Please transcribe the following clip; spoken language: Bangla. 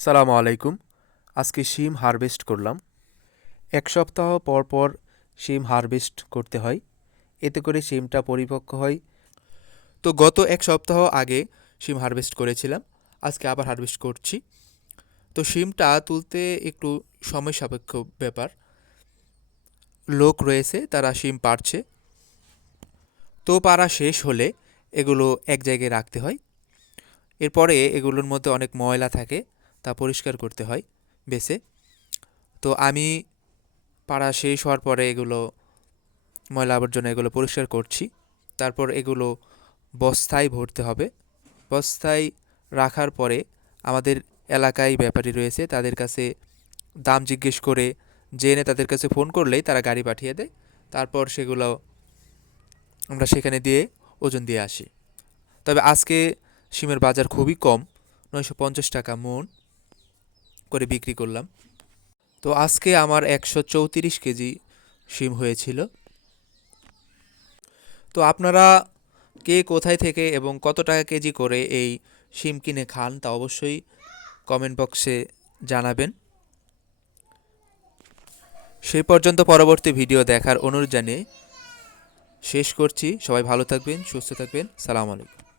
সালামু আলাইকুম। আজকে শিম হারভেস্ট করলাম। এক সপ্তাহ পর পর শিম হারভেস্ট করতে হয়। এতে করে শিমটা পরিপক্ক হয়। তো গত এক সপ্তাহ আগে শিম হারভেস্ট করেছিলাম। আজকে আবার হারভেস্ট করছি। তো শিমটা তুলতে একটু সময় সাপেক্ষ ব্যাপার। লোক রয়েছে, তারা শিম পারছে তো পাড়া শেষ হলে এগুলো এক জায়গায় রাখতে হয়। এরপরে এগুলোর মধ্যে অনেক ময়লা থাকে। পরিষ্কার করতে হয় বেছে তো আমি পাড়া শেষ হওয়ার পরে এগুলো, ময়লা আবর্জনা এগুলো পরিষ্কার করছি। তারপর এগুলো বস্তায় ভরতে হবে। বস্তায় রাখার পরে আমাদের এলাকায় ব্যাপারী রয়েছে, তাদের কাছে দাম জিজ্ঞেস করে জেনে তাদের কাছে ফোন করলেই তারা গাড়ি পাঠিয়ে দেয়। তারপর সেগুলো আমরা সেখানে দিয়ে ওজন দিয়ে আসি। তবে আজকে সিমের বাজার খুবই কম, নয়শো পঞ্চাশ টাকা মন। করে বিক্রি করলাম। তো আজকে আমার একশো চৌত্রিশ কেজি শিম হয়েছিল। তো আপনারা কে কোথায় থেকে এবং কত টাকা কেজি করে এই শিম কিনে খান তা অবশ্যই কমেন্ট বক্সে জানাবেন। সেই পর্যন্ত পরবর্তী ভিডিও দেখার অনুরোধ জানিয়ে শেষ করছি। সবাই ভালো থাকবেন, সুস্থ থাকবেন। সালাম আলাইকুম।